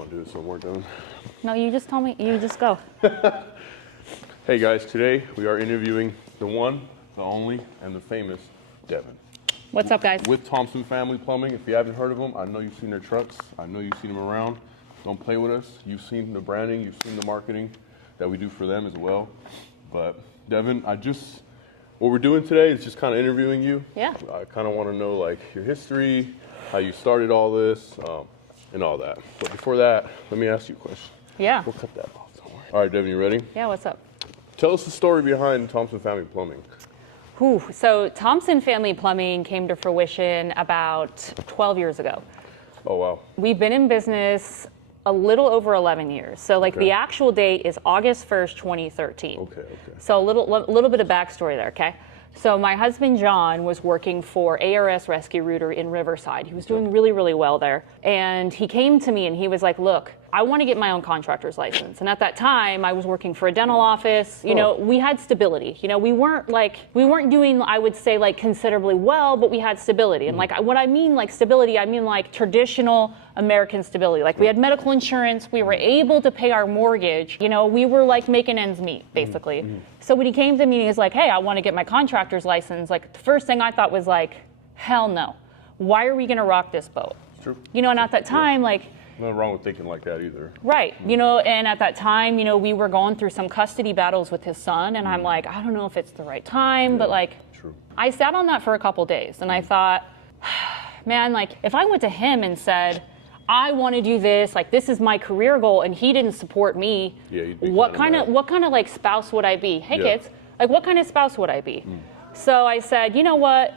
want to do this no more, Devyn. No, you just told me, you just go. Hey guys, today we are interviewing the one, the only, and the famous Devyn. What's up, guys? With Thompson Family Plumbing. If you haven't heard of them, I know you've seen their trucks. I know you've seen them around. Don't play with us. You've seen the branding, you've seen the marketing that we do for them as well. But Devyn, what we're doing today is just kind of interviewing you. Yeah. I kind of want to know like your history, how you started all this, and all that. But before that, let me ask you a question. Yeah. We'll cut that off. Don't worry. All right, Devyn, you ready? Yeah, what's up? Tell us the story behind Thompson Family Plumbing. So Thompson Family Plumbing came to fruition about 12 years ago. Oh, wow. We've been in business a little over 11 years. So like the actual date is August 1st, 2013. Okay. So a little bit of backstory there, okay? So my husband, John, was working for ARS Rescue Rooter in Riverside. He was doing really, really well there. And he came to me and he was like, look, I want to get my own contractor's license. And at that time, I was working for a dental office. You know, we had stability. You know, we weren't doing, I would say, like considerably well, but we had stability. And like, what I mean like stability, I mean like traditional American stability. Like we had medical insurance, we were able to pay our mortgage. You know, we were like making ends meet, basically. So when he came to me, he was like, hey, I want to get my contractor's license. Like the first thing I thought was like, hell no. Why are we going to rock this boat? True. You know, and at that time, like, nothing wrong with thinking like that either. right. You know, and at that time, you know, we were going through some custody battles with his son, and I'm like, I don't know if it's the right time, but like, True. I sat on that for a couple days, and I thought, man, like, if I went to him and said, I want to do this, like, this is my career goal, and he didn't support me, what kind of like spouse would I be? Hey, kids, like, what kind of spouse would I be? So I said, you know what?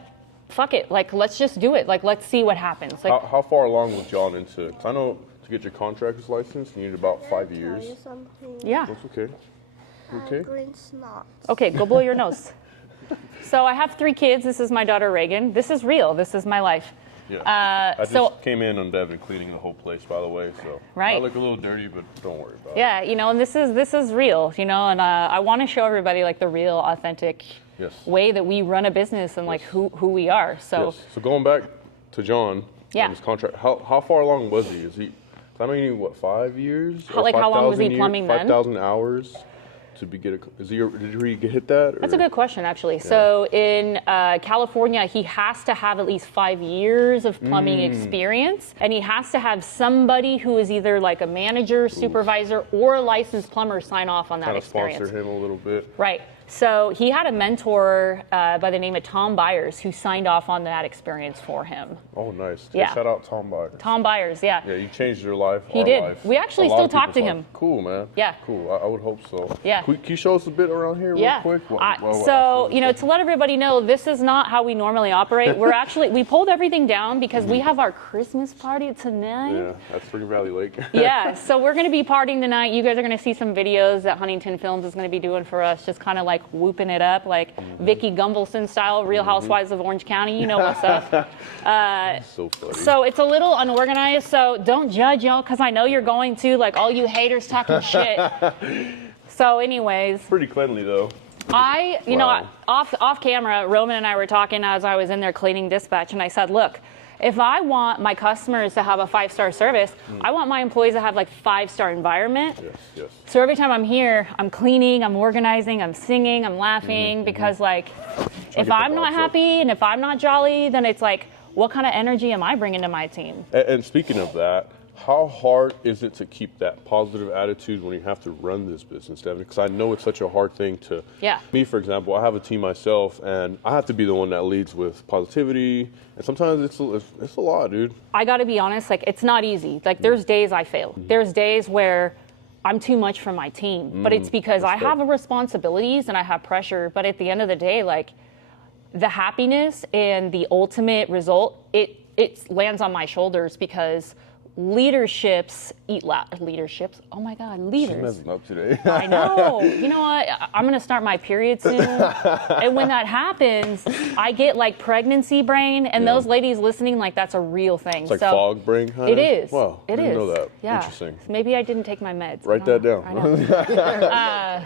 Fuck it. Like, let's just do it. Like, let's see what happens. Like, how far along was John into? Because I know to get your contractor's license, you need about 5 years. Tell you something. yeah. That's okay. Okay. Green snot. Okay, go blow your nose. So I have 3 kids. This is my daughter, Reagan. This is real. This is my life. Yeah. I just came in on Devyn cleaning the whole place, by the way. So Right. I look a little dirty, but don't worry about it. Yeah, you know, and this is real, you know, and I want to show everybody like the real, authentic way that we run a business and like who we are. So So going back to John, Yeah. and his contract, how far along was he? I know you need what, 5 years? How long was he plumbing then? 5,000 hours to did he hit that? That's a good question, actually. So in California, he has to have at least 5 years of plumbing experience, and he has to have somebody who is either like a manager, supervisor, or a licensed plumber sign off on that kind of experience. sponsor him a little bit. Right. So he had a mentor by the name of Tom Byers who signed off on that experience for him. Oh, nice. Yeah. Shout out Tom Byers. Tom Byers, yeah. Yeah, you changed your life. He our did. life. We actually A lot still of talk to people's him. life. Cool, man. Yeah. Cool. I would hope so. Yeah. Can you show us a bit around here real quick? So, you know, to let everybody know, this is not how we normally operate. We pulled everything down because we have our Christmas party tonight. Yeah, at Spring Valley Lake. Yeah, so we're going to be partying tonight. You guys are going to see some videos that Huntington Films is going to be doing for us, just kind of like whooping it up, like Vicky Gumbelson style, Real Housewives of Orange County. You know what's up. So funny. So it's a little unorganized, so don't judge y'all, because I know you're going to, like all you haters talking shit. So anyways. Pretty cleanly though. You know, off camera, Roman and I were talking as I was in there cleaning dispatch, and I said, look, if I want my customers to have a 5-star service, I want my employees to have like 5-star environment. Yes. So every time I'm here, I'm cleaning, I'm organizing, I'm singing, I'm laughing, because like, if I'm not happy and if I'm not jolly, then it's like, what kind of energy am I bringing to my team? And speaking of that, how hard is it to keep that positive attitude when you have to run this business, Devyn? Because I know it's such a hard thing to. Yeah. Me, for example, I have a team myself, and I have to be the one that leads with positivity. And sometimes it's a lot, dude. I got to be honest, like it's not easy. Like there's days I fail. There's days where I'm too much for my team, but it's because I have responsibilities and I have pressure. But at the end of the day, like the happiness and the ultimate result, it lands on my shoulders because leaderships eat leaderships. Oh my God, leaders. She's messing up today. I know. You know what? I'm gonna start my period soon, and when that happens, I get like pregnancy brain. And those ladies listening, like that's a real thing. It's like fog brain, kind of. It is. Wow, it didn't is. know that. Yeah. Interesting. Maybe I didn't take my meds. Write that down. I know.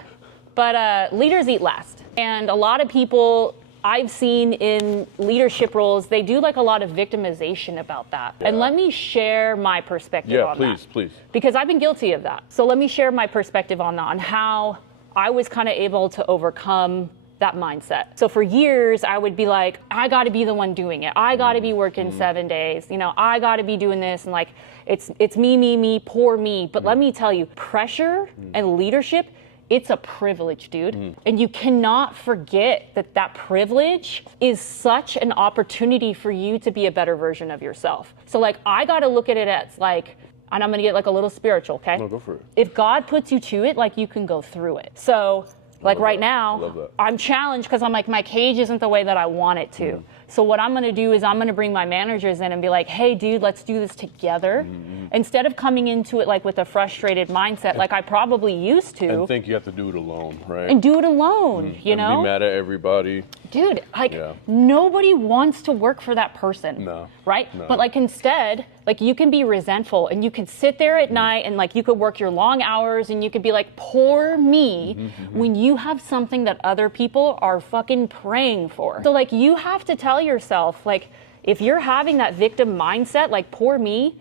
But leaders eat last, and a lot of people I've seen in leadership roles, they do like a lot of victimization about that. Yeah. And let me share my perspective on that. Yeah, please. Because I've been guilty of that. So let me share my perspective on that, on how I was kind of able to overcome that mindset. So for years, I would be like, I got to be the one doing it. I got to be working 7 days. You know, I got to be doing this. And like, it's me, poor me. But let me tell you, pressure and leadership, it's a privilege, dude. And you cannot forget that that privilege is such an opportunity for you to be a better version of yourself. So like, I got to look at it as like, and I'm going to get like a little spiritual, okay? No, go for it. If God puts you to it, like you can go through it. So like right now, I'm challenged because I'm like, my cage isn't the way that I want it to. So what I'm going to do is I'm going to bring my managers in and be like, hey, dude, let's do this together. Instead of coming into it like with a frustrated mindset, like I probably used to. And think you have to do it alone, right? And do it alone, you know? Be mad at everybody. Dude, like nobody wants to work for that person. No. Right? No. But like instead, like you can be resentful and you can sit there at night and like you could work your long hours and you could be like, poor me, when you have something that other people are fucking praying for. So like you have to tell yourself, like if you're having that victim mindset, like poor me,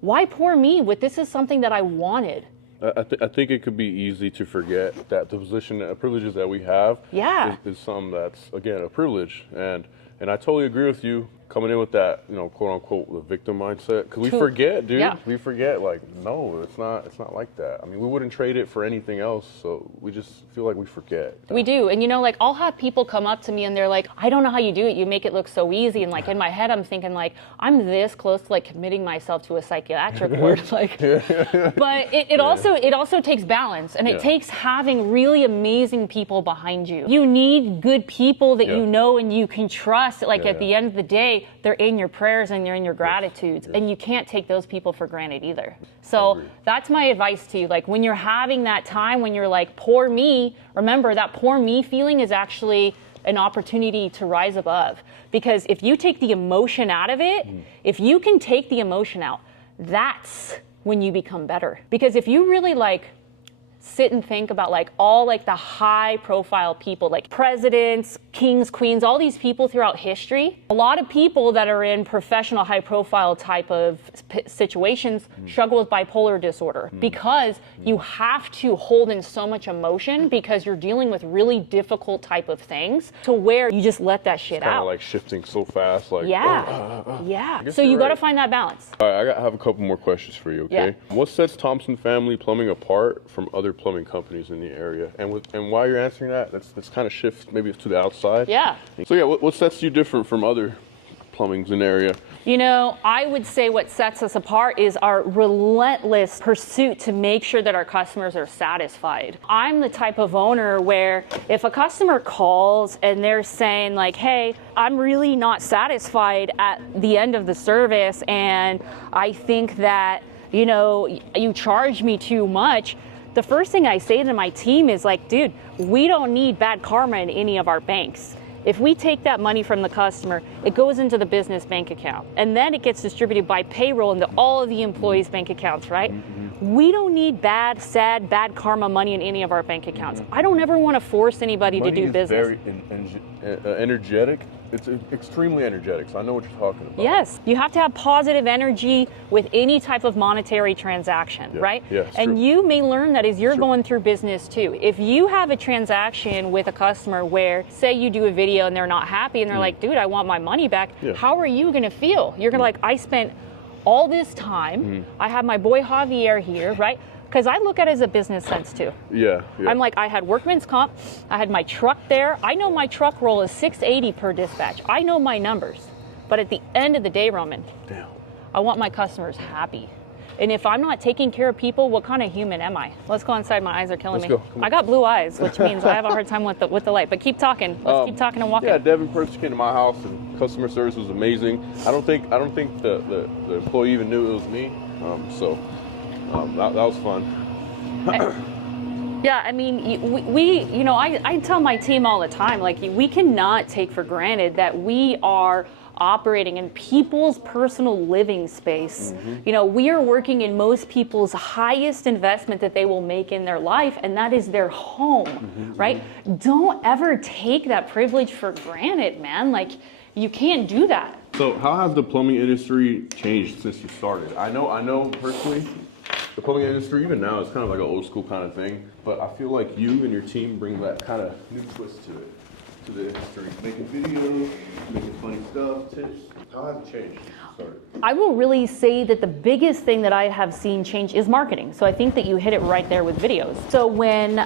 why poor me? This is something that I wanted. I think it could be easy to forget that the privileges that we have is something that's, again, a privilege. And I totally agree with you coming in with that, you know, quote unquote, the victim mindset. Because we forget, dude. Yeah. We forget, like, no, it's not like that. I mean, we wouldn't trade it for anything else. So we just feel like we forget. We do. And, you know, like, I'll have people come up to me and they're like, I don't know how you do it. You make it look so easy. And, like, in my head, I'm thinking, like, I'm this close to, like, committing myself to a psychiatric ward. Like, but it also takes balance. And it takes having really amazing people behind you. You need good people that you know and you can trust. Like, at the end of the day, they're in your prayers and they're in your gratitudes. And you can't take those people for granted either. So that's my advice to you. Like when you're having that time when you're like, poor me, remember that poor me feeling is actually an opportunity to rise above. Because if you take the emotion out of it, if you can take the emotion out, that's when you become better. Because if you really like sit and think about like all like the high profile people, like presidents, kings, queens, all these people throughout history, a lot of people that are in professional high profile type of situations struggle with bipolar disorder because you have to hold in so much emotion because you're dealing with really difficult type of things to where you just let that shit out. Kind of like shifting so fast, like So you got to find that balance. All right, I have a couple more questions for you, okay? What sets Thompson Family Plumbing apart from other plumbing companies in the area? And while you're answering that, let's kind of shift maybe to the outside. Yeah. So what sets you different from other plumbings in the area? You know, I would say what sets us apart is our relentless pursuit to make sure that our customers are satisfied. I'm the type of owner where if a customer calls and they're saying like, hey, I'm really not satisfied at the end of the service and I think that, you know, you charge me too much, the first thing I say to my team is like, dude, we don't need bad karma in any of our banks. If we take that money from the customer, it goes into the business bank account. And then it gets distributed by payroll into all of the employees' bank accounts, right? We don't need bad karma money in any of our bank accounts. I don't ever want to force anybody to do business. Money is very energetic. It's extremely energetic, so I know what you're talking about. Yes, you have to have positive energy with any type of monetary transaction, right? Yeah, and true. You may learn that as you're going through business too. If you have a transaction with a customer where, say you do a video and they're not happy and they're like, dude, I want my money back, how are you gonna feel? You're gonna like, I spent all this time, I have my boy Javier here, right? Because I look at it as a business sense too. Yeah. I'm like, I had workman's comp, I had my truck there. I know my truck roll is $680 per dispatch. I know my numbers. But at the end of the day, Roman, I want my customers happy. And if I'm not taking care of people, what kind of human am I? Let's go inside, my eyes are killing me. I got blue eyes, which means I have a hard time with the light. But keep talking. Let's keep talking and walking. Yeah, Devynn first came to my house and customer service was amazing. I don't think the employee even knew it was me. That was fun. Yeah, I mean, we you know, I tell my team all the time, like, we cannot take for granted that we are operating in people's personal living space. You know, we are working in most people's highest investment that they will make in their life, and that is their home, right? Don't ever take that privilege for granted, man. Like, you can't do that. So how has the plumbing industry changed since you started? I know personally, the plumbing industry, even now, is kind of like an old school kind of thing, but I feel like you and your team bring that kind of new twist to it, to the industry. Making videos, making funny stuff, tips. How has it changed since you started? I will really say that the biggest thing that I have seen change is marketing. So I think that you hit it right there with videos. So when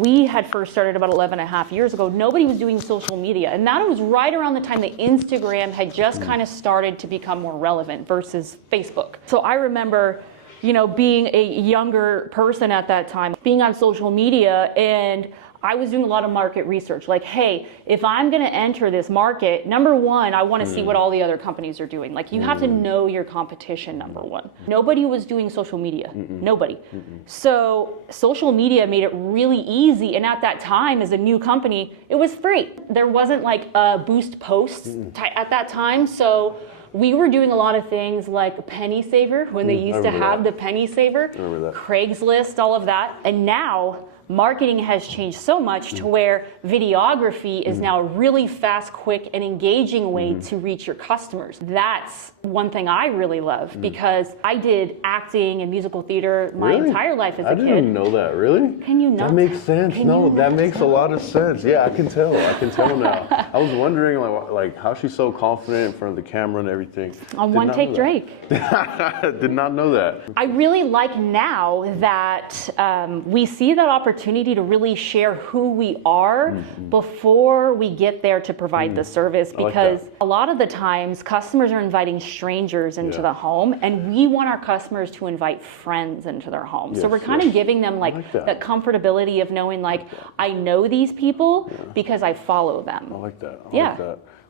we had first started about 11 and a half years ago, nobody was doing social media. And that was right around the time that Instagram had just kind of started to become more relevant versus Facebook. So I remember, you know, being a younger person at that time, being on social media, and I was doing a lot of market research. Like, hey, if I'm gonna enter this market, number one, I wanna see what all the other companies are doing. Like, you have to know your competition, number one. Nobody was doing social media, nobody. So social media made it really easy, and at that time, as a new company, it was free. There wasn't like a boost posts at that time, so we were doing a lot of things like Penny Saver, when they used to have the Penny Saver, Craigslist, all of that. And now, marketing has changed so much to where videography is now a really fast, quick, and engaging way to reach your customers. That's one thing I really love, because I did acting and musical theater my entire life as a kid. I didn't know that, really? Can you not? That makes sense. No, that makes a lot of sense. Yeah, I can tell now. I was wondering like how she's so confident in front of the camera and everything. On One Take Drake. Did not know that. I really like now that we see that opportunity to really share who we are before we get there to provide the service, because a lot of the times customers are inviting strangers into the home, and we want our customers to invite friends into their home. So we're kind of giving them like that comfortability of knowing, like, I know these people because I follow them. I like that. I like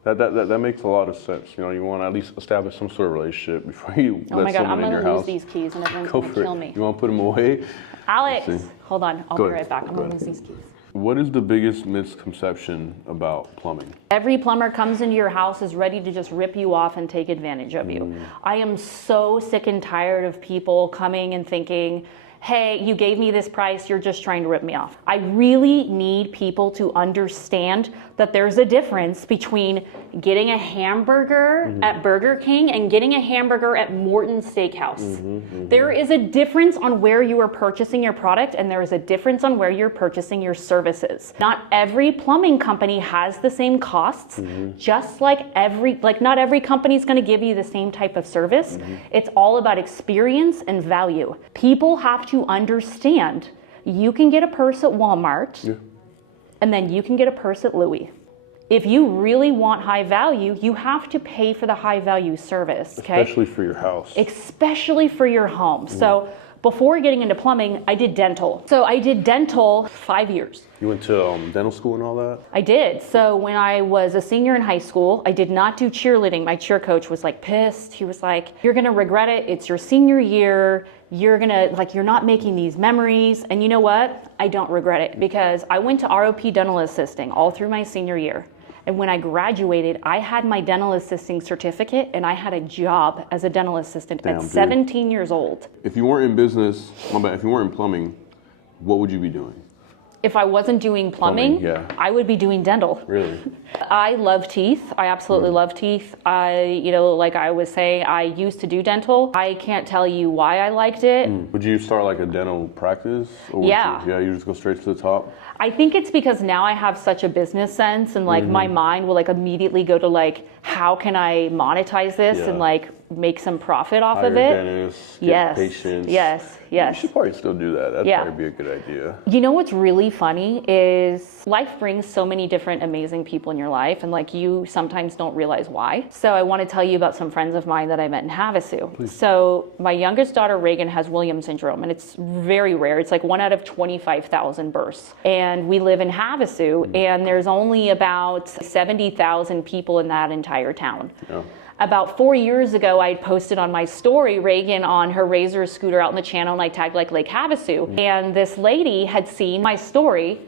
that. That makes a lot of sense. You know, you want to at least establish some sort of relationship before you let someone in your house. I'm gonna lose these keys and everyone's gonna kill me. You want to put them away? Alex, hold on. I'll be right back. I'm gonna lose these keys. What is the biggest misconception about plumbing? Every plumber comes into your house is ready to just rip you off and take advantage of you. I am so sick and tired of people coming and thinking, hey, you gave me this price, you're just trying to rip me off. I really need people to understand that there's a difference between getting a hamburger at Burger King and getting a hamburger at Morton's Steakhouse. There is a difference on where you are purchasing your product, and there is a difference on where you're purchasing your services. Not every plumbing company has the same costs, just like not every company is gonna give you the same type of service. It's all about experience and value. People have to understand you can get a purse at Walmart, and then you can get a purse at Louis. If you really want high value, you have to pay for the high value service, okay? Especially for your house. Especially for your home. So before getting into plumbing, I did dental. So I did dental 5 years. You went to dental school and all that? I did. So when I was a senior in high school, I did not do cheerleading. My cheer coach was like pissed. He was like, you're gonna regret it. It's your senior year. You're not making these memories. And you know what? I don't regret it, because I went to ROP dental assisting all through my senior year. And when I graduated, I had my dental assisting certificate, and I had a job as a dental assistant at 17 years old. If you weren't in business, if you weren't in plumbing, what would you be doing? If I wasn't doing plumbing, I would be doing dental. Really? I love teeth. I absolutely love teeth. Like I was saying, I used to do dental. I can't tell you why I liked it. Would you start like a dental practice? Or you just go straight to the top? I think it's because now I have such a business sense, and like my mind will like immediately go to like, how can I monetize this and like make some profit off of it? Dentists, get patients. Yes. You should probably still do that. That'd probably be a good idea. You know what's really funny is life brings so many different amazing people in your life, and like you sometimes don't realize why. So I want to tell you about some friends of mine that I met in Havasu. Please. So my youngest daughter Reagan has Williams syndrome, and it's very rare. It's like 1 out of 25,000 births. And we live in Havasu, and there's only about 70,000 people in that entire town. About 4 years ago, I had posted on my story Reagan on her Razor scooter out in the channel, and I tagged like Lake Havasu. And this lady had seen my story,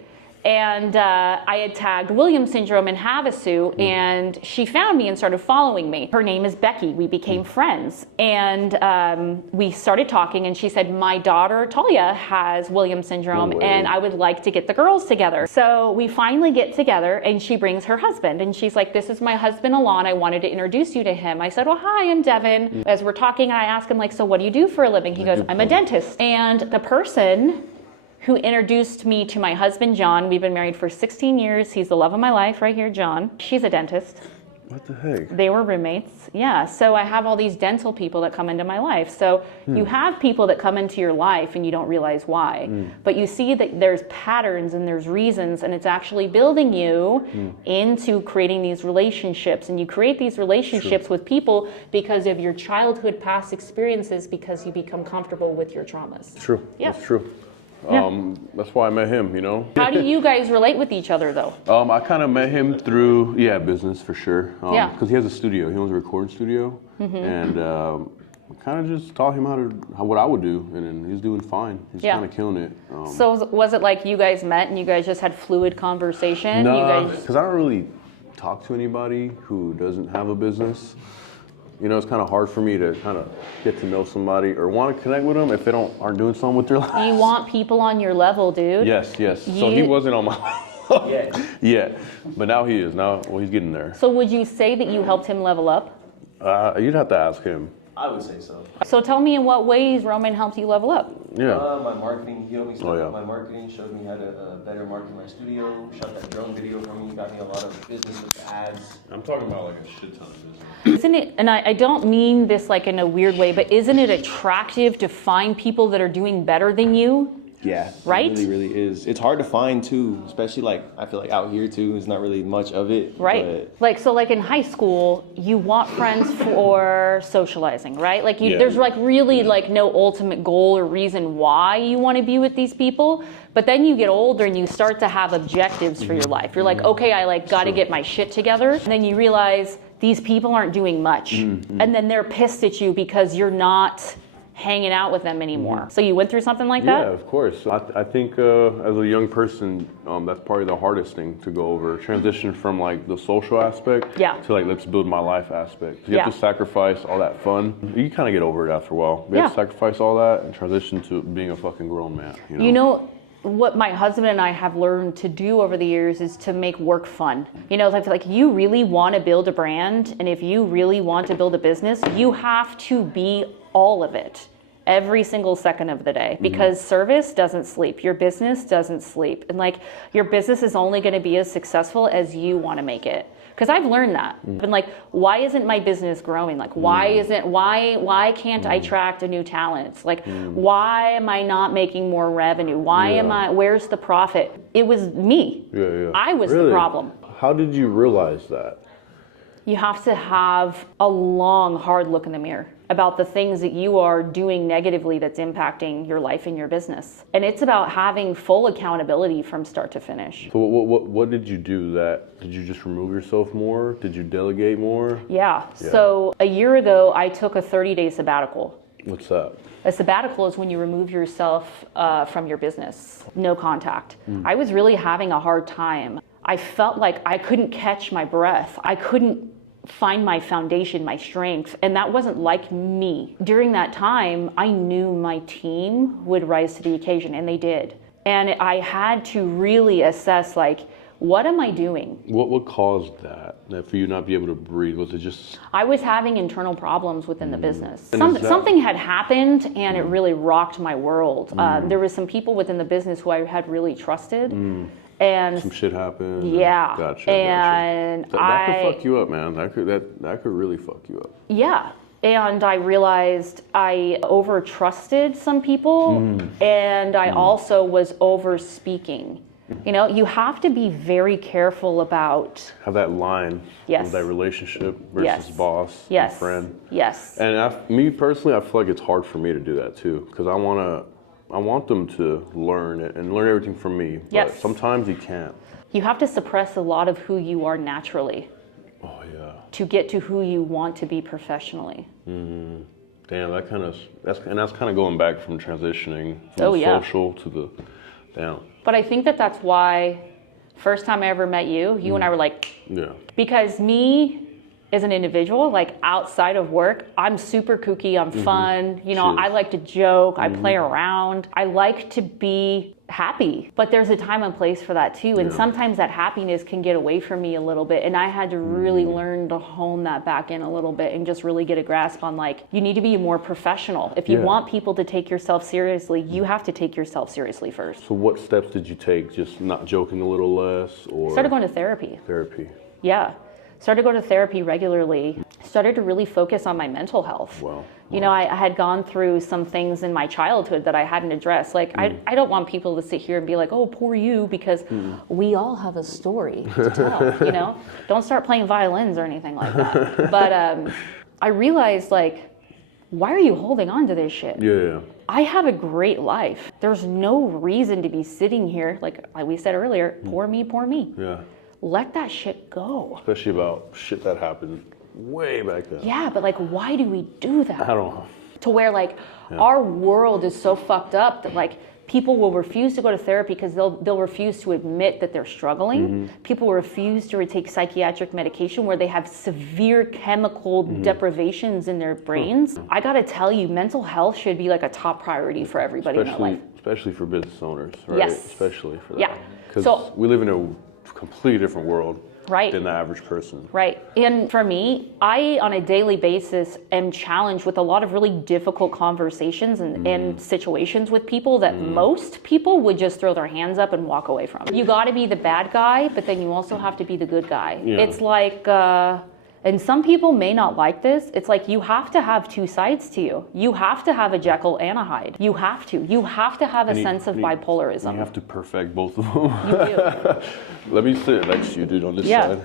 And I had tagged Williams syndrome and Havasu, and she found me and started following me. Her name is Becky. We became friends, and we started talking, and she said, my daughter Talia has Williams syndrome, and I would like to get the girls together. So we finally get together, and she brings her husband, and she's like, this is my husband Alon. I wanted to introduce you to him. I said, well, hi, I'm Devin. As we're talking, I ask him, like, so what do you do for a living? He goes, I'm a dentist. And the person who introduced me to my husband, John, we've been married for 16 years. He's the love of my life right here, John. She's a dentist. What the heck? They were roommates. Yeah, so I have all these dental people that come into my life. So you have people that come into your life and you don't realize why. But you see that there's patterns and there's reasons, and it's actually building you into creating these relationships. And you create these relationships with people because of your childhood past experiences, because you become comfortable with your traumas. True. Yeah. That's true. Yeah. That's why I met him, you know? How do you guys relate with each other, though? I kind of met him through, business for sure. Yeah. Because he has a studio. He owns a recording studio. And kind of just taught him what I would do. And then he's doing fine. He's kind of killing it. So was it like you guys met and you guys just had fluid conversation? No, because I don't really talk to anybody who doesn't have a business. You know, it's kind of hard for me to kind of get to know somebody or want to connect with them if they aren't doing something with their life. You want people on your level, dude. Yes. So he wasn't on my level yet, but now he is. He's getting there. So would you say that you helped him level up? You'd have to ask him. I would say so. So tell me in what ways Roman helped you level up? Yeah. My marketing, he helped me start my marketing, showed me how to better market my studio, shot that drone video for me, got me a lot of business with the ads. I'm talking about like a shit ton of business. Isn't it, and I don't mean this like in a weird way, but isn't it attractive to find people that are doing better than you? Yeah, right? It really is. It's hard to find too, especially like I feel like out here too. There's not really much of it. Right. Like in high school, you want friends for socializing, right? Like there's like really like no ultimate goal or reason why you want to be with these people. But then you get older and you start to have objectives for your life. You're like, okay, I like got to get my shit together. And then you realize these people aren't doing much. And then they're pissed at you because you're not hanging out with them anymore. So you went through something like that? Yeah, of course. I think as a young person, that's probably the hardest thing to go over. Transition from like the social aspect to like let's build my life aspect. You have to sacrifice all that fun. You kind of get over it after a while. You have to sacrifice all that and transition to being a fucking grown man. You know what my husband and I have learned to do over the years is to make work fun. You know, like you really want to build a brand, and if you really want to build a business, you have to be all of it every single second of the day, because service doesn't sleep, your business doesn't sleep, and like your business is only going to be as successful as you want to make it. Because I've learned that. And like, why isn't my business growing? Like, why can't I attract a new talent? Like, why am I not making more revenue? Where's the profit? It was me. I was the problem. How did you realize that? You have to have a long, hard look in the mirror about the things that you are doing negatively that's impacting your life and your business. And it's about having full accountability from start to finish. So what did you do did you just remove yourself more? Did you delegate more? Yeah. So a year ago, I took a 30-day sabbatical. What's that? A sabbatical is when you remove yourself from your business, no contact. I was really having a hard time. I felt like I couldn't catch my breath. I couldn't find my foundation, my strength, and that wasn't like me. During that time, I knew my team would rise to the occasion, and they did. And I had to really assess, like, what am I doing? What caused that for you not to be able to breathe? Was it just... I was having internal problems within the business. Something had happened, and it really rocked my world. There was some people within the business who I had really trusted. And some shit happened. Yeah. Gotcha. And that could fuck you up, man. That could really fuck you up. Yeah. And I realized I over trusted some people, and I also was over speaking. You know, you have to be very careful about... Have that line of that relationship versus boss and friend. Yes. And me personally, I feel like it's hard for me to do that too, because I want them to learn it and learn everything from me. But sometimes you can't. You have to suppress a lot of who you are naturally. Oh yeah. To get to who you want to be professionally. Damn, that's kind of going back from transitioning from the social to the down. But I think that's why first time I ever met you, you and I were like, Yeah. because me as an individual, like outside of work, I'm super kooky, I'm fun, you know, Sure. I like to joke, I play around, I like to be happy, but there's a time and place for that too. And sometimes that happiness can get away from me a little bit. And I had to really learn to hone that back in a little bit and just really get a grasp on like, you need to be more professional. If you want people to take yourself seriously, you have to take yourself seriously first. So what steps did you take? Just not joking a little less, or Started going to therapy. therapy? Yeah. Started going to therapy regularly. Started to really focus on my mental health. Wow. You know, I had gone through some things in my childhood that I hadn't addressed. Like, I don't want people to sit here and be like, oh, poor you, because we all have a story to tell, you know? Don't start playing violins or anything like that. But I realized, like, why are you holding on to this shit? Yeah. I have a great life. There's no reason to be sitting here, like we said earlier, poor me, poor me. Yeah. Let that shit go. Especially about shit that happened way back then. Yeah, but like, why do we do that? I don't know. To where like our world is so fucked up that like people will refuse to go to therapy because they'll refuse to admit that they're struggling. People will refuse to take psychiatric medication where they have severe chemical deprivations in their brains. I gotta tell you, mental health should be like a top priority for everybody in their life. Especially for business owners, right? Yes. Especially for that. Yeah. Because So- we live in a completely different world Right. than the average person. Right. And for me, I, on a daily basis, am challenged with a lot of really difficult conversations and situations with people that most people would just throw their hands up and walk away from. You got to be the bad guy, but then you also have to be the good guy. Yeah. It's like, and some people may not like this, it's like you have to have two sides to you. You have to have a Jekyll and a Hyde. You have to. You have to have a sense of bipolarism. You have to perfect both of them. You do. Let me sit next to you, dude, on this Yeah. side.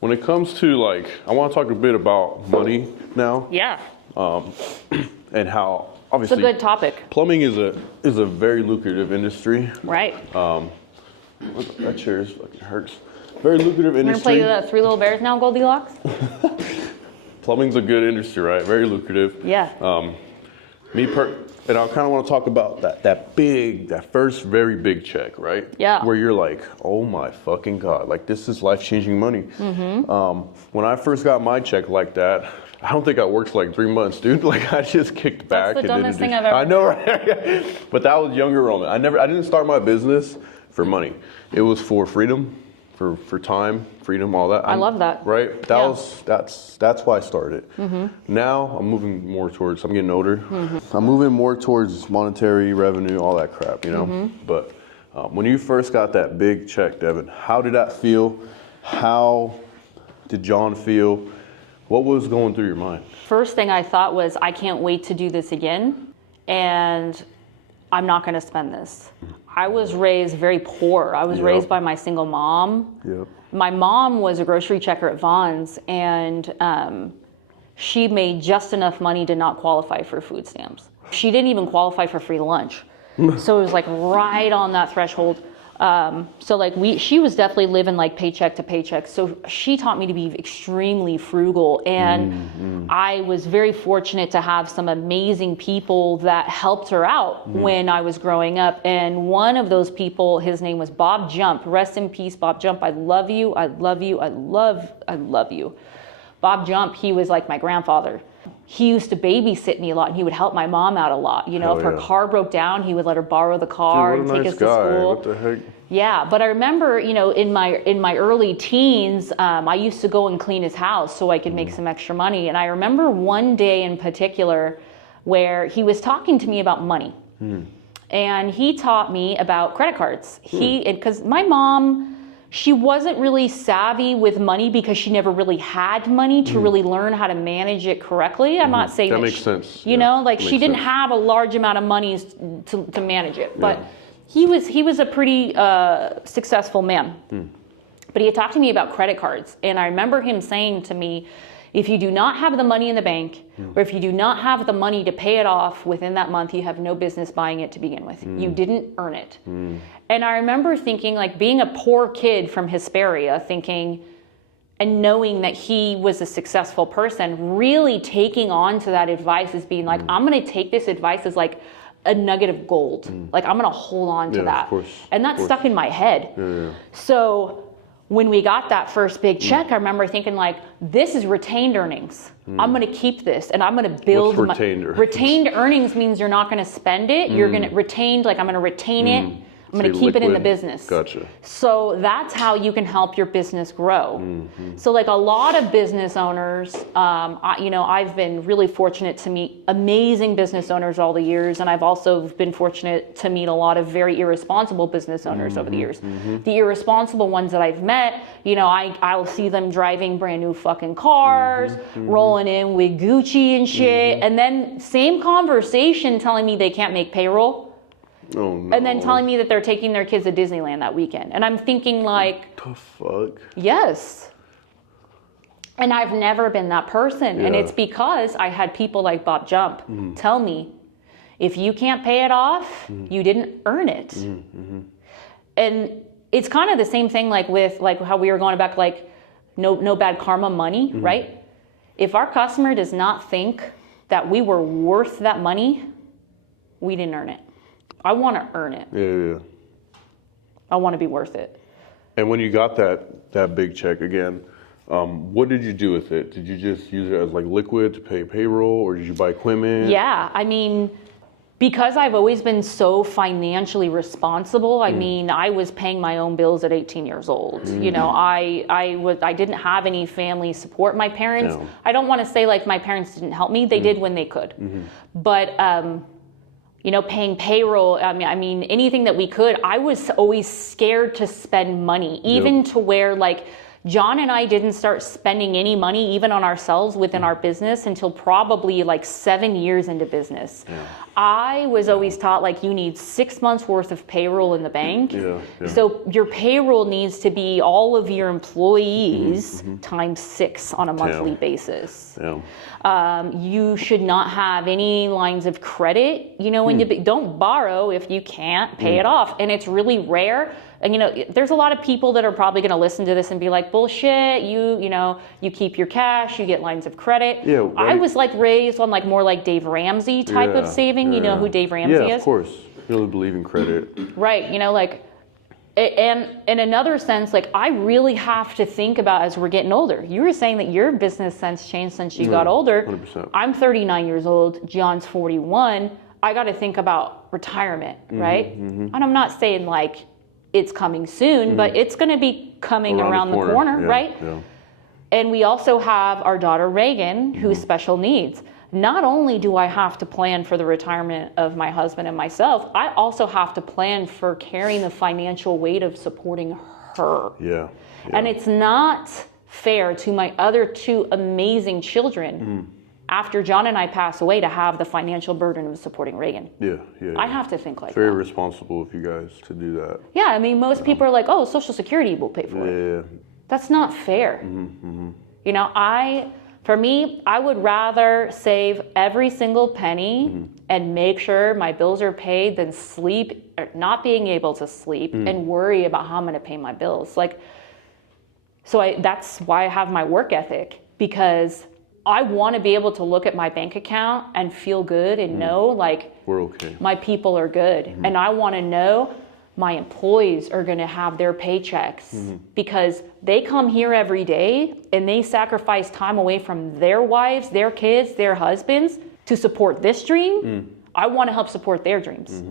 When it comes to like, I want to talk a bit about money now, Yeah. and how It's a obviously good topic. plumbing is a very lucrative industry. Right. That chair is fucking hurts. Very lucrative We're going to industry. play the Three Little Bears now, Goldilocks? Plumbing's a good industry, right? Very lucrative. Yeah. And I kind of want to talk about that first very big check, right? Yeah. Where you're like, oh my fucking God, like this is life-changing money. When I first got my check like that, I don't think I worked for like 3 months, dude. Like I just kicked back. That's the and dumbest didn't thing do- I've ever I know, right? But that was younger Roman. I didn't start my business for money. It was for freedom, for time, freedom, all that. I love that. Right? That's why I started. Now I'm moving more towards, I'm getting older. I'm moving more towards monetary revenue, all that crap, you know? But when you first got that big check, Devin, how did that feel? How did John feel? What was going through your mind? First thing I thought was, I can't wait to do this again, and I'm not going to spend this. I was raised very poor. I was raised by my single mom. Yep. My mom was a grocery checker at Vaughn's, and she made just enough money to not qualify for food stamps. She didn't even qualify for free lunch. So it was like right on that threshold. So like she was definitely living like paycheck to paycheck. So she taught me to be extremely frugal. And I was very fortunate to have some amazing people that helped her out when I was growing up. And one of those people, his name was Bob Jump. Rest in peace, Bob Jump. I love you. I love you. I love you. Bob Jump, he was like my grandfather. He used to babysit me a lot, and he would help my mom out a lot. You know, Hell if her yeah. car broke down, he would let her borrow the car Dude, and what a take nice us to guy. school. What the heck? Yeah, but I remember, you know, in my early teens, I used to go and clean his house so I could make some extra money. And I remember one day in particular where he was talking to me about money. And he taught me about credit cards. Because my mom, she wasn't really savvy with money because she never really had money to really learn how to manage it correctly. I'm not saying That that makes she- sense. You Yeah, know, like that she makes didn't sense. have a large amount of money to manage it. But Yeah. he was a pretty successful man. But he had talked to me about credit cards. And I remember him saying to me, if you do not have the money in the bank, or if you do not have the money to pay it off within that month, you have no business buying it to begin with. You didn't earn it. And I remember thinking, like being a poor kid from Hesperia, thinking, and knowing that he was a successful person, really taking on to that advice as being like, I'm going to take this advice as like a nugget of gold. Like I'm gonna hold on to that. Of course, and that stuck in my head. So when we got that first big check, I remember thinking like, this is retained earnings. I'm gonna keep this and I'm gonna build. What's retained earnings? Retained earnings means you're not gonna spend it. You're gonna retained, like I'm gonna retain it. I'm going to keep it in the business. Gotcha. So that's how you can help your business grow. So like a lot of business owners, I've been really fortunate to meet amazing business owners all the years. And I've also been fortunate to meet a lot of very irresponsible business owners over the years. The irresponsible ones that I've met, I'll see them driving brand new fucking cars, rolling in with Gucci and shit. And then same conversation telling me they can't make payroll. Oh, no. And then telling me that they're taking their kids to Disneyland that weekend. And I'm thinking like, the fuck? Yes. And I've never been that person. And it's because I had people like Bob Jump tell me, if you can't pay it off, you didn't earn it. And it's kind of the same thing like with like how we were going back, like no bad karma money, right? If our customer does not think that we were worth that money, we didn't earn it. I want to earn it. Yeah. I want to be worth it. And when you got that big check again, what did you do with it? Did you just use it as like liquid to pay payroll, or did you buy equipment? Yeah, I mean, because I've always been so financially responsible. I mean, I was paying my own bills at 18 years old. I didn't have any family support. My parents, I don't want to say like my parents didn't help me. They did when they could. But paying payroll, I mean, anything that we could, I was always scared to spend money, even to where like John and I didn't start spending any money even on ourselves within our business until probably like 7 years into business. I was always taught like you need 6 months worth of payroll in the bank. So your payroll needs to be all of your employees times 6 on a monthly basis. You should not have any lines of credit. When you don't borrow if you can't pay it off. And it's really rare. And there's a lot of people that are probably going to listen to this and be like, bullshit, you keep your cash, you get lines of credit. I was like raised on like more like Dave Ramsey type of saving. You know who Dave Ramsey is? Yeah, of course. You really believe in credit. Right. And in another sense, like I really have to think about as we're getting older. You were saying that your business sense changed since you got older. 100%. I'm 39 years old. John's 41. I got to think about retirement, right? And I'm not saying like it's coming soon, but it's going to be coming around the corner, right? And we also have our daughter Reagan, who's special needs. Not only do I have to plan for the retirement of my husband and myself, I also have to plan for carrying the financial weight of supporting her. And it's not fair to my other 2 amazing children after John and I pass away to have the financial burden of supporting Reagan. I have to think like very that. responsible of you guys to do that. I mean, most people are like, oh, Social Security will pay for it. That's not fair. For me, I would rather save every single penny and make sure my bills are paid than sleep, or not being able to sleep and worry about how I'm going to pay my bills. That's why I have my work ethic, because I want to be able to look at my bank account and feel good and know like we're okay. My people are good. And I want to know my employees are going to have their paychecks because they come here every day and they sacrifice time away from their wives, their kids, their husbands to support this dream. I want to help support their dreams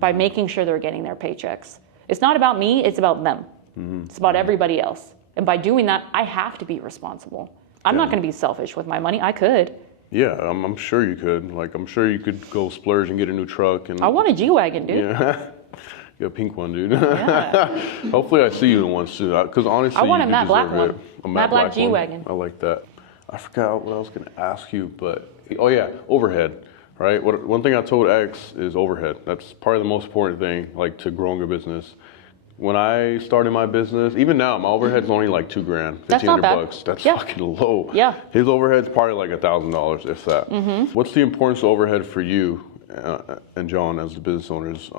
by making sure they're getting their paychecks. It's not about me, it's about them. It's about everybody else. And by doing that, I have to be responsible. I'm not going to be selfish with my money. I could. Yeah, I'm sure you could. Like, I'm sure you could go splurge and get a new truck. And I want a G-Wagon, dude. Get a pink one, dude. Hopefully I see you in one soon. Because honestly, I want a you matte black one. A matte black G-Wagon. I like that. I forgot what I was going to ask you, but oh yeah, overhead, right? One thing I told X is overhead. That's probably the most important thing, like to growing a business. When I started my business, even now, my overhead's only like $2,000, $1,500. That's fucking low. His overhead's probably like $1,000, if that. What's the importance of overhead for you and John as the business owners?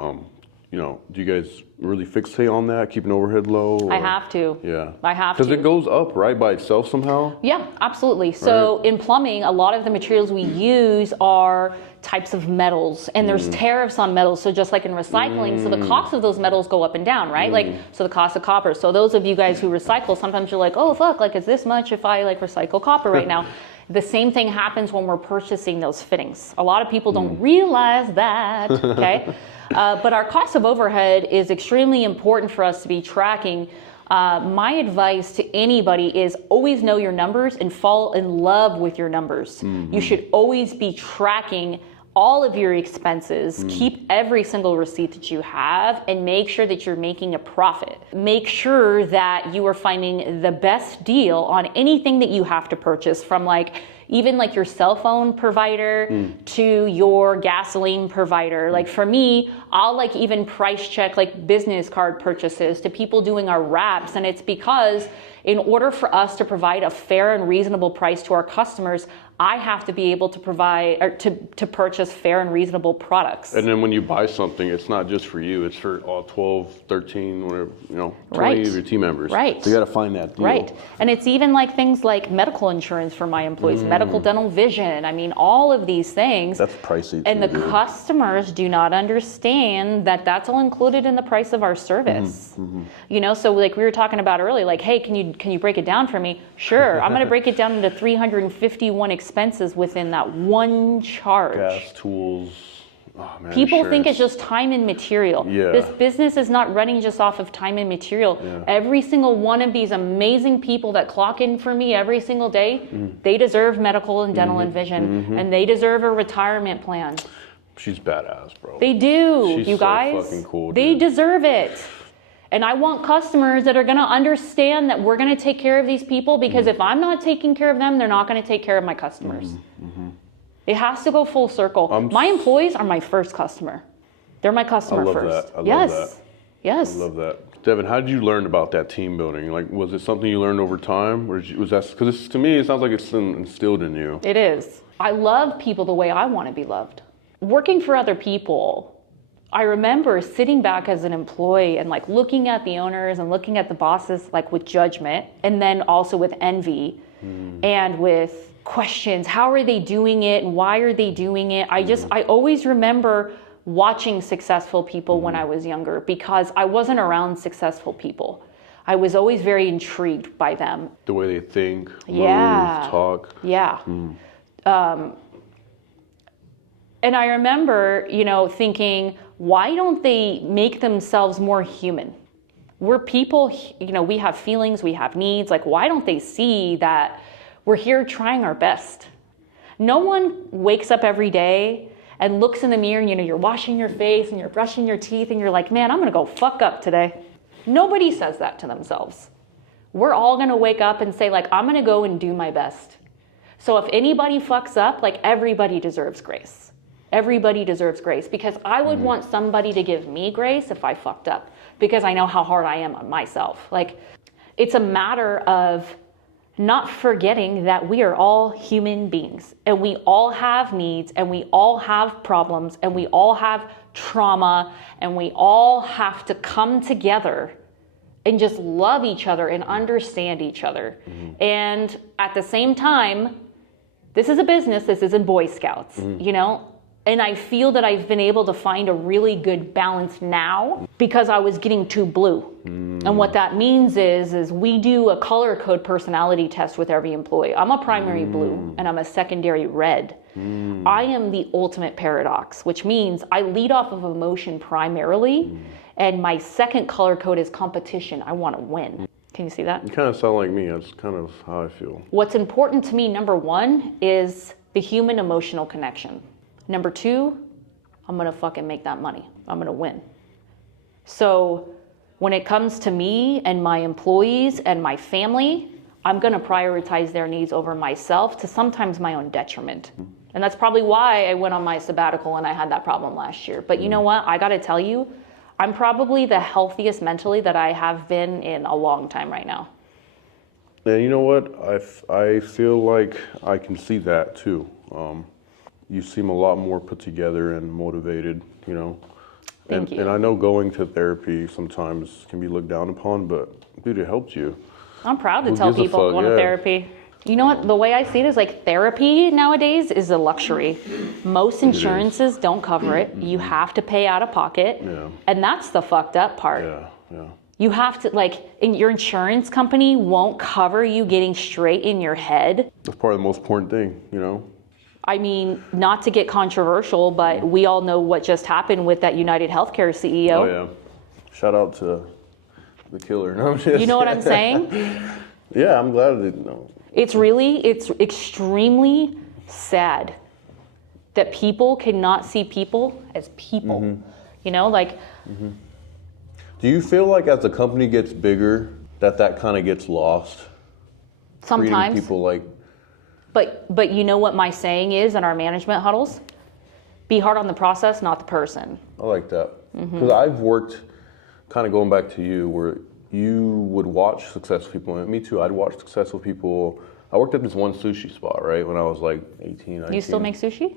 do you guys really fixate on that, keeping overhead low? Or? I have to. Yeah. I have to. Because it goes up, right, by itself somehow? Yeah, absolutely. So Right. in plumbing, a lot of the materials we use are types of metals, and there's tariffs on metals. So just like in recycling, so the cost of those metals go up and down, right? Like, so the cost of copper. So those of you guys who recycle, sometimes you're like, oh, fuck, like, is this much if I like recycle copper right now? The same thing happens when we're purchasing those fittings. A lot of people don't realize that, okay? But our cost of overhead is extremely important for us to be tracking. My advice to anybody is always know your numbers and fall in love with your numbers. You should always be tracking all of your expenses. Keep every single receipt that you have and make sure that you're making a profit. Make sure that you are finding the best deal on anything that you have to purchase, from like even like your cell phone provider to your gasoline provider. Like for me, I'll like even price check like business card purchases to people doing our wraps. And it's because in order for us to provide a fair and reasonable price to our customers, I have to be able to provide or to purchase fair and reasonable products. And then when you buy something, it's not just for you, it's for all 12, 13, whatever, 20 Right. of your team members. Right. So you got to find that deal. Right. And it's even like things like medical insurance for my employees, medical, dental, vision. I mean, all of these things. That's pricey. And too, the dude. customers do not understand that that's all included in the price of our service. So like we were talking about earlier, like, hey, can you break it down for me? Sure. I'm going to break it down into 351 expenses within that one charge. Gas, tools. Oh, man, People think it's insurance. just time and material. Yeah. This business is not running just off of time and material. Yeah. Every single one of these amazing people that clock in for me every single day, they deserve medical and dental and vision, and they deserve a retirement plan. She's badass, bro. They do, She's you so guys. fucking cool, They dude. deserve it. And I want customers that are going to understand that we're going to take care of these people, because if I'm not taking care of them, they're not going to take care of my customers. It has to go full circle. My employees are my first customer. They're my customer I love first. that. I love yes. that. Yes. I love that. Devin, how did you learn about that team building? Like, was it something you learned over time? Or was that, because to me, it sounds like it's instilled in you. It is. I love people the way I want to be loved. Working for other people, I remember sitting back as an employee and like looking at the owners and looking at the bosses like with judgment, and then also with envy and with questions. How are they doing it and why are they doing it? I always remember watching successful people when I was younger, because I wasn't around successful people. I was always very intrigued by them. The way they think, Yeah. move, talk. Yeah. And I remember, thinking, why don't they make themselves more human? We're people, we have feelings, we have needs. Like, why don't they see that we're here trying our best? No one wakes up every day and looks in the mirror and, you're washing your face and you're brushing your teeth and you're like, man, I'm going to go fuck up today. Nobody says that to themselves. We're all going to wake up and say, like, I'm going to go and do my best. So if anybody fucks up, like, everybody deserves grace. Everybody deserves grace, because I would want somebody to give me grace if I fucked up, because I know how hard I am on myself. Like, it's a matter of not forgetting that we are all human beings, and we all have needs, and we all have problems, and we all have trauma, and we all have to come together and just love each other and understand each other. And at the same time, this is a business, this isn't Boy Scouts, And I feel that I've been able to find a really good balance now, because I was getting too blue. And what that means is we do a color code personality test with every employee. I'm a primary blue and I'm a secondary red. I am the ultimate paradox, which means I lead off of emotion primarily, and my second color code is competition. I want to win. Can you see that? You kind of sound like me. That's kind of how I feel. What's important to me, number one, is the human emotional connection. Number two, I'm going to fucking make that money. I'm going to win. So when it comes to me and my employees and my family, I'm going to prioritize their needs over myself, to sometimes my own detriment. And that's probably why I went on my sabbatical and I had that problem last year. But you know what? I got to tell you, I'm probably the healthiest mentally that I have been in a long time right now. And you know what? I feel like I can see that too. You seem a lot more put together and motivated, Thank you. And I know going to therapy sometimes can be looked down upon, but dude, it helps you. I'm proud to Who tell gives a people fuck? going to Yeah. therapy. You know what? The way I see it is like therapy nowadays is a luxury. Most insurances don't cover it. You have to pay out of pocket. Yeah. And that's the fucked up part. Yeah. You have to, like, your insurance company won't cover you getting straight in your head. That's probably the most important thing, you know? I mean, not to get controversial, but we all know what just happened with that United Healthcare CEO. Oh, yeah. Shout out to the killer. No, I'm just, You know what I'm saying? Yeah, I'm glad that, no. It's extremely sad that people cannot see people as people. You know, like, Do you feel like as the company gets bigger, that kind of gets lost? Treating sometimes. people like, But you know what my saying is in our management huddles? Be hard on the process, not the person. I like that. Because I've worked, kind of going back to you, where you would watch successful people. And me too, I'd watch successful people. I worked at this one sushi spot, right, when I was like 18, 19. You still make sushi?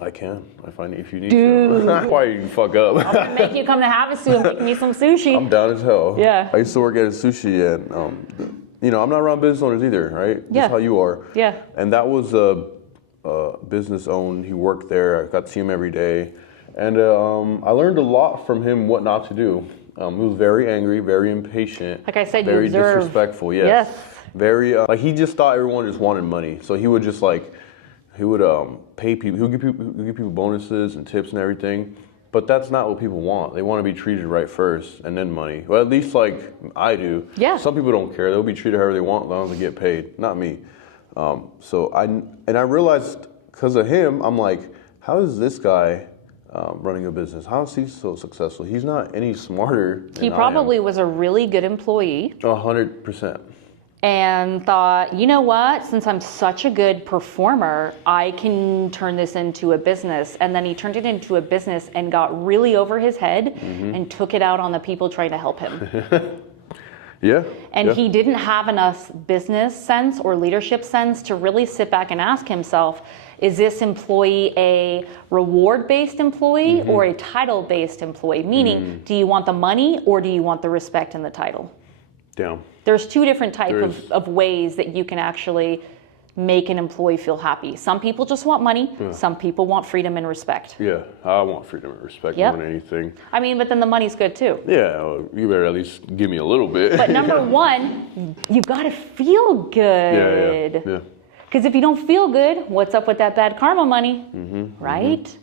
I can. I find it if you need Dude. to. That's why you fuck up. I'm gonna make you come to Havasu and make me some sushi. I'm down as hell. Yeah. I used to work at a sushi and, you know, I'm not around business owners either, right? Yeah. That's how you are. Yeah. And that was a business owned. He worked there. I got to see him every day. And I learned a lot from him what not to do. He was very angry, very impatient. Like I said, you very observe. disrespectful. Yes. Yes. Very like he just thought everyone just wanted money. So he would just like he would pay people. He would give people bonuses and tips and everything. But that's not what people want. They want to be treated right first and then money. Well, at least like I do. Yeah. Some people don't care. They'll be treated however they want as long as they get paid. Not me. So I realized because of him, I'm like, how is this guy running a business? How is he so successful? He's not any smarter than He probably was a really good employee 100%. and thought, you know what, since I'm such a good performer, I can turn this into a business. And then he turned it into a business and got really over his head and took it out on the people trying to help him. Yeah. And yeah. he didn't have enough business sense or leadership sense to really sit back and ask himself, is this employee a reward-based employee or a title-based employee? Meaning, do you want the money or do you want the respect and the title? Damn. There's two different types of ways that you can actually make an employee feel happy. Some people just want money. Some people want freedom and respect. Yeah, I want freedom and respect Yep. more than anything. I mean, but then the money's good too. Yeah, well, you better at least give me a little bit. But number one, you gotta feel good. Yeah. Because if you don't feel good, what's up with that bad karma money, right?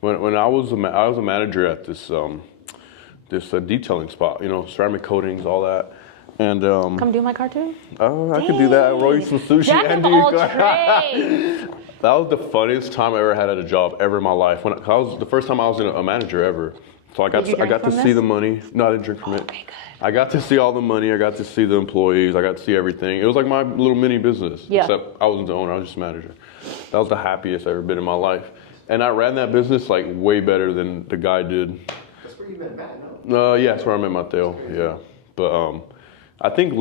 When I was a manager at this detailing spot, you know, ceramic coatings, all that, and Come do my car too. oh, I could do that. Roll you some sushi Jack and of do all your car. trades. That was the funniest time I ever had at a job ever in my life. When I was the first time I was a manager ever. So I got Did you drink to from see this? the money. No, I didn't drink from it. Okay, good. I got to see all the money. I got to see the employees. I got to see everything. It was like my little mini business. Yeah. Except I wasn't the owner. I was just a manager. That was the happiest I've ever been in my life. And I ran that business like way better than the guy did. That's where you met Matt, no? Yeah, that's where I met Mateo. Yeah. But I think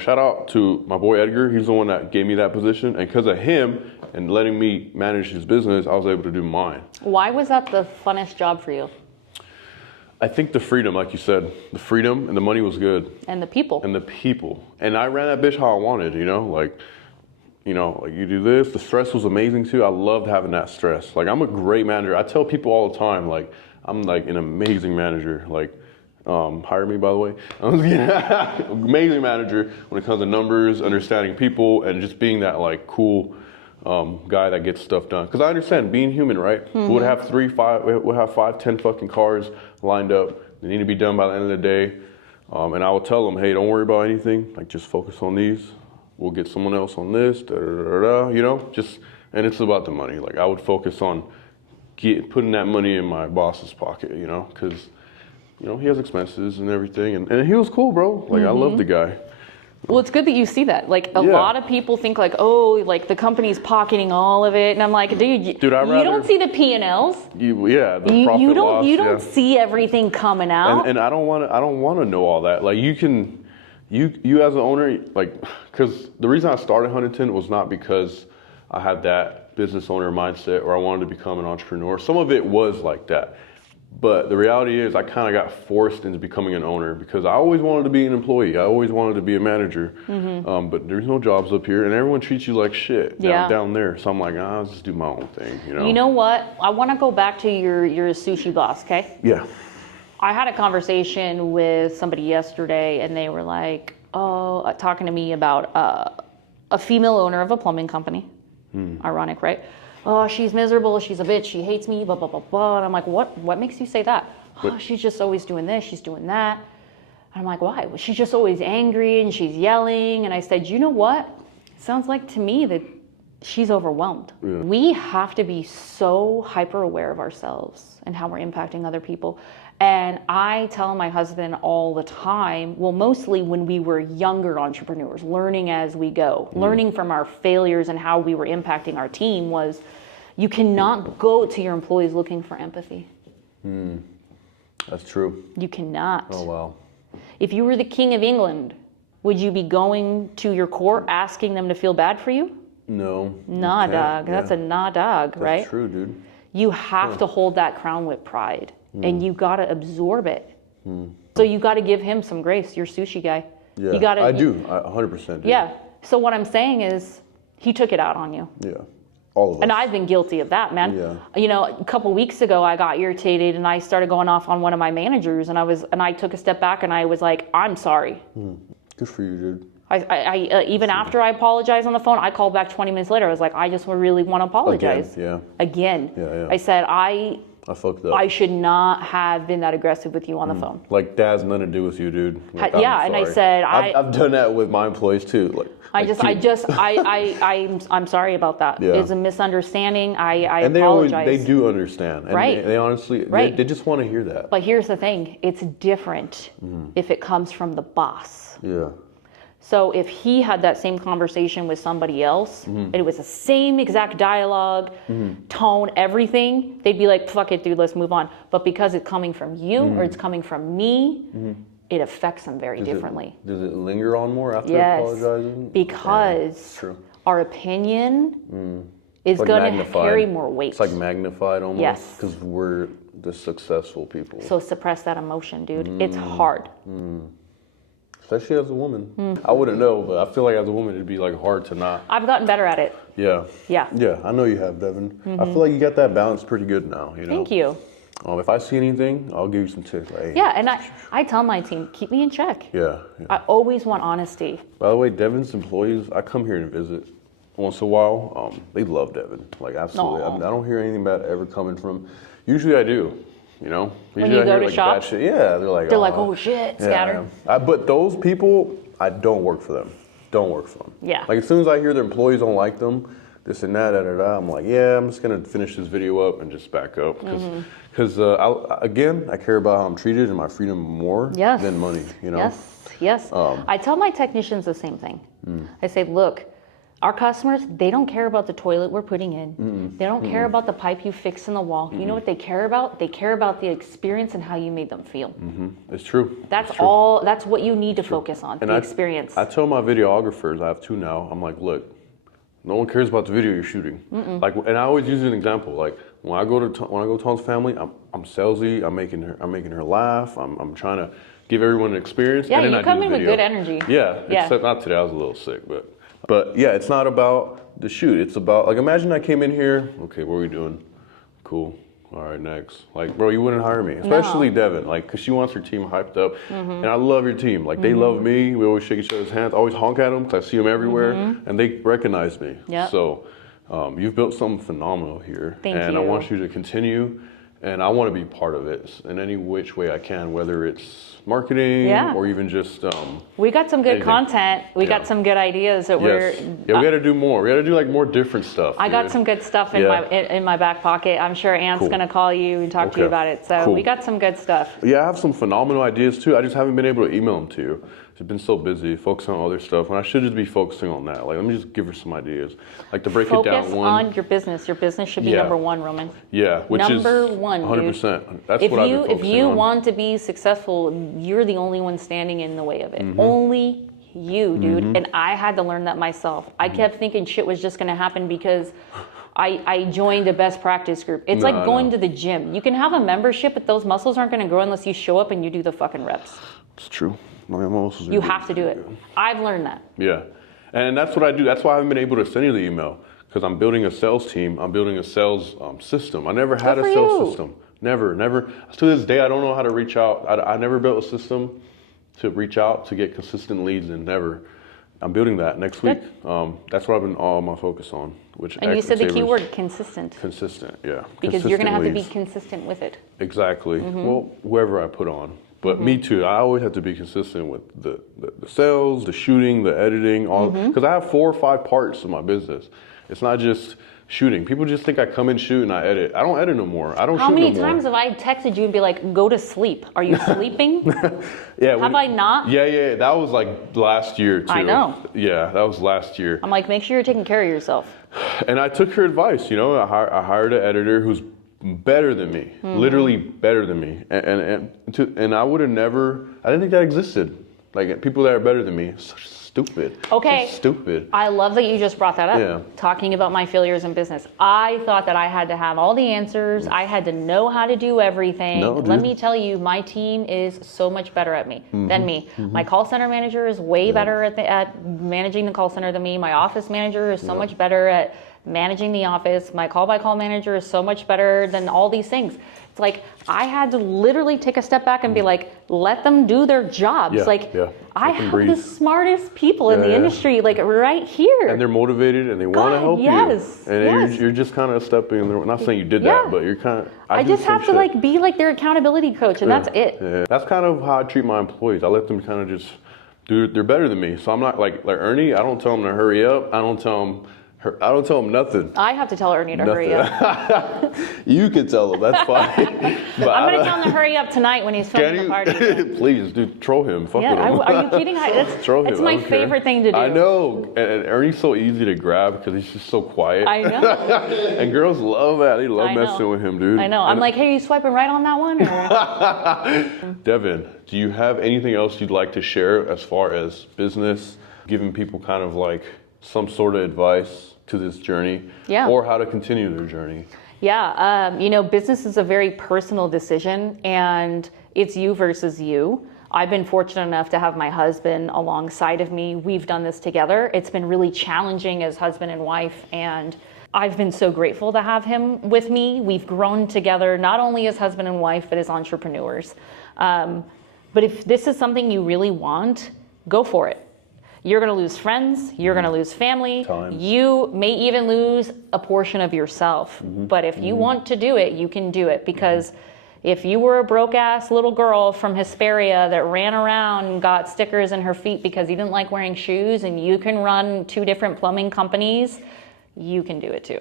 shout out to my boy Edgar. He's the one that gave me that position. And because of him and letting me manage his business, I was able to do mine. Why was that the funnest job for you? I think the freedom, like you said, the freedom and the money was good. And the people. And the people. And I ran that bitch how I wanted, like you do this. The stress was amazing too. I loved having that stress. Like I'm a great manager. I tell people all the time, like I'm like an amazing manager. Like hire me by the way. Amazing manager when it comes to numbers, understanding people, and just being that like cool guy that gets stuff done. Because I understand being human, right? We'll have 5, 10 fucking cars lined up. They need to be done by the end of the day. And I will tell them, hey, don't worry about anything. Like just focus on these. We'll get someone else on this, and it's about the money. Like I would focus on putting that money in my boss's pocket, because, he has expenses and everything. And he was cool, bro. Like I love the guy. Well, it's good that you see that. Like a lot of people think like, oh, like the company's pocketing all of it, and I'm like, dude, you don't see the P&Ls. The profit You loss. don't see everything coming out. And I don't want to know all that. Like you as an owner, like, because the reason I started Huntington was not because I had that business owner mindset or I wanted to become an entrepreneur. Some of it was like that, But the reality is I kind of got forced into becoming an owner because I always wanted to be an employee. I always wanted to be a manager. But there's no jobs up here and everyone treats you like shit down there. So I'm like, I'll just do my own thing, you know? You know what? I want to go back to your sushi boss, okay? Yeah. I had a conversation with somebody yesterday and they were like, talking to me about a female owner of a plumbing company. Ironic, right? Oh, she's miserable, she's a bitch, she hates me, blah, blah, blah, blah. And I'm like, what makes you say that? Oh, she's just always doing this, she's doing that. And I'm like, why? Well, she's just always angry and she's yelling. And I said, you know what? It sounds like to me that she's overwhelmed. Yeah. We have to be so hyper aware of ourselves and how we're impacting other people. And I tell my husband all the time, well, mostly when we were younger entrepreneurs, learning as we go, learning from our failures and how we were impacting our team was, you cannot go to your employees looking for empathy. That's true. You cannot. Oh, wow. If you were the king of England, would you be going to your court asking them to feel bad for you? No. Nah, dog. That's a nah, dog, right? That's true, dude. You have to hold that crown with pride. And you got to absorb it. So you got to give him some grace, your sushi guy. Yeah, you gotta, I do. I 100% do. Yeah. So what I'm saying is he took it out on you. Yeah. All of us. And I've been guilty of that, man. Yeah. You know, a couple weeks ago, I got irritated and I started going off on one of my managers and I took a step back and I was like, I'm sorry. Good for you, dude. I even after I apologized on the phone, I called back 20 minutes later. I was like, I just really want to apologize. Again. Yeah. I said, I fucked up. I should not have been that aggressive with you on the phone. Like, that has nothing to do with you, dude. Like, and I said, I've done that with my employees too. Like, I'm sorry about that. Yeah. It's a misunderstanding. I and apologize. they do understand. And right. They honestly, they just want to hear that. But here's the thing. It's different if it comes from the boss. Yeah. So if he had that same conversation with somebody else, and it was the same exact dialogue, tone, everything, they'd be like, fuck it, dude, let's move on. But because it's coming from you or it's coming from me, it affects them very differently. Does it linger on more after apologizing? Because our opinion is like going to carry more weight. It's like magnified almost. Yes. Because we're the successful people. So suppress that emotion, dude. It's hard. Especially as a woman. I wouldn't know, but I feel like as a woman, it'd be like hard to not. I've gotten better at it. Yeah. Yeah. Yeah, I know you have, Devin. I feel like you got that balance pretty good now, you know? Thank you. If I see anything, I'll give you some tips. Like, hey, yeah, and I tell my team, keep me in check. Yeah. I always want honesty. By the way, Devin's employees, I come here and visit once in a while. They love Devin. Like, absolutely. I don't hear anything bad ever coming from. Usually I do. You know, when you go to shop, they're like, oh shit, scatter. But those people, I don't work for them. Don't work for them. Yeah. Like, as soon as I hear their employees don't like them, this and that, I'm like, yeah, I'm just gonna finish this video up and just back up because I care about how I'm treated and my freedom more than money. You know. Yes. I tell my technicians the same thing. I say, look. Our customers, they don't care about the toilet we're putting in. They don't care about the pipe you fix in the wall. You know what they care about? They care about the experience and how you made them feel. It's true. That's all. That's what you need to focus on, the experience. I tell my videographers, I have two now, I'm like, look, no one cares about the video you're shooting. Like, and I always use an example. Like, when I go to Thompson Family, I'm salesy. I'm making her laugh. I'm trying to give everyone an experience. Yeah, and then you come in with good energy. Yeah, except not today. I was a little sick, But yeah, it's not about the shoot. It's about, like, imagine I came in here, okay, what are we doing? Cool. All right, next. Like, bro, you wouldn't hire me, especially Devin, like, because she wants her team hyped up. And I love your team. Like, they love me. We always shake each other's hands. I always honk at them because I see them everywhere, and they recognize me. Yep. So you've built something phenomenal here. Thank and you. I want you to continue. And I want to be part of it in any which way I can, whether it's marketing or even just. We got some good content. We got some good ideas that we're. Yeah, we got to do more. We got to do like more different stuff. I got some good stuff in my back pocket. I'm sure Ant's gonna call you and talk to you about it. So we got some good stuff. Yeah, I have some phenomenal ideas too. I just haven't been able to email them to you. I've been so busy focusing on other stuff, and I should just be focusing on that. Like, let me just give her some ideas, like to break it down. Focus on your business. Your business should be number one, Roman. Yeah, which number is one, 100%. That's what I've been focusing on. If you want to be successful, you're the only one standing in the way of it. Only you, dude. And I had to learn that myself. I kept thinking shit was just going to happen because I joined a best practice group. It's like going to the gym. You can have a membership, but those muscles aren't going to grow unless you show up and you do the fucking reps. It's true. My muscles are You have to do it. I've learned that. Yeah. And that's what I do. That's why I haven't been able to send you the email, because I'm building a sales team. I'm building a sales system. I never had a sales system. Never. To this day, I don't know how to reach out. I never built a system to reach out to get consistent leads, and never. I'm building that next week. That's what I've been all my focus on. And you said the keyword consistent. Consistent, yeah. Because you're going to have to be consistent with it. Exactly. Well, whoever I put on. But me too. I always have to be consistent with the sales, the shooting, the editing, all. Because I have 4 or 5 parts of my business. It's not just shooting. People just think I come and shoot and I edit. I don't edit no more. I don't shoot no more. How many times have I texted you and be like, go to sleep? Are you sleeping? Yeah. Have I not? Yeah. That was like last year too. I know. Yeah, that was last year. I'm like, make sure you're taking care of yourself. And I took her advice. I hired an editor who's better than me, literally better than me. And I would have never, I didn't think that existed. Like people that are better than me. Such stupid. Okay. So stupid. I love that you just brought that up. Yeah. Talking about my failures in business. I thought that I had to have all the answers. I had to know how to do everything. No, dude. Let me tell you, my team is so much better at me than me. My call center manager is way better at managing the call center than me. My office manager is so much better at managing the office. My call-by-call manager is so much better than all these things. It's like I had to literally take a step back and be like, let them do their jobs. I have the smartest people in the industry, like right here. And they're motivated and they want to help you. And you're just kind of stepping in the, not saying you did that, but you're kind of. I just have to like be like their accountability coach, and that's it. Yeah. That's kind of how I treat my employees. I let them kind of just do. They're better than me, so I'm not like Ernie. I don't tell them to hurry up. I don't tell them nothing. I have to tell Ernie to hurry up. You can tell him, that's fine. But I'm going to tell him to hurry up tonight when he's filming the party. Please, dude, troll him. Fuck with him. Are you kidding? It's my favorite thing to do. I know. And Ernie's so easy to grab because he's just so quiet. I know. And girls love that. They love messing with him, dude. I know. I'm like, hey, are you swiping right on that one? Or? Devin, do you have anything else you'd like to share as far as business, giving people kind of like some sort of advice to this journey, or how to continue their journey? Business is a very personal decision, and it's you versus you. I've been fortunate enough to have my husband alongside of me. We've done this together. It's been really challenging as husband and wife, and I've been so grateful to have him with me. We've grown together, not only as husband and wife, but as entrepreneurs. But if this is something you really want, go for it. You're going to lose friends. You're going to lose family. You may even lose a portion of yourself. But if you want to do it, you can do it. Because if you were a broke-ass little girl from Hesperia that ran around and got stickers in her feet because you didn't like wearing shoes, and you can run 2 different plumbing companies, you can do it too.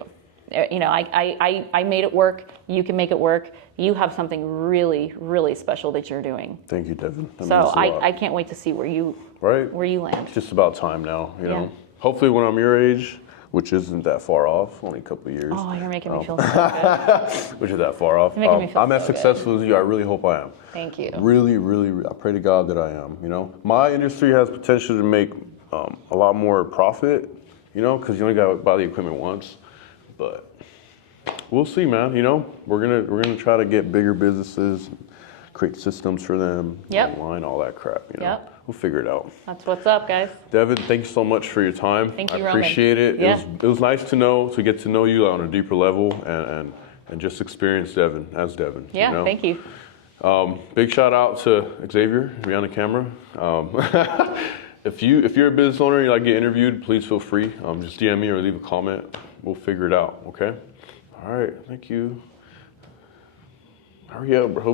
I made it work. You can make it work. You have something really, really special that you're doing. Thank you, Devin. So I can't wait to see where you land. It's just about time now, you know. Hopefully when I'm your age, which isn't that far off, only a couple of years. Oh, you're making me feel so good. Which is that far off. You're making me feel I'm so as successful as you. I really hope I am. Thank you. Really, really, I pray to God that I am, you know. My industry has potential to make a lot more profit, you know, because you only got to buy the equipment once. But we'll see, man. You know, we're gonna try to get bigger businesses, create systems for them, online, all that crap. You know, we'll figure it out. That's what's up, guys. Devin, thank you so much for your time. Thank you, I appreciate it. Yeah. It was nice to get to know you on a deeper level and just experience Devin as Devin. Yeah, you know? Thank you. Big shout out to Xavier, behind the camera. If you're a business owner and you like to get interviewed, please feel free. Just DM me or leave a comment. We'll figure it out, okay? All right, thank you. Hurry up, bro.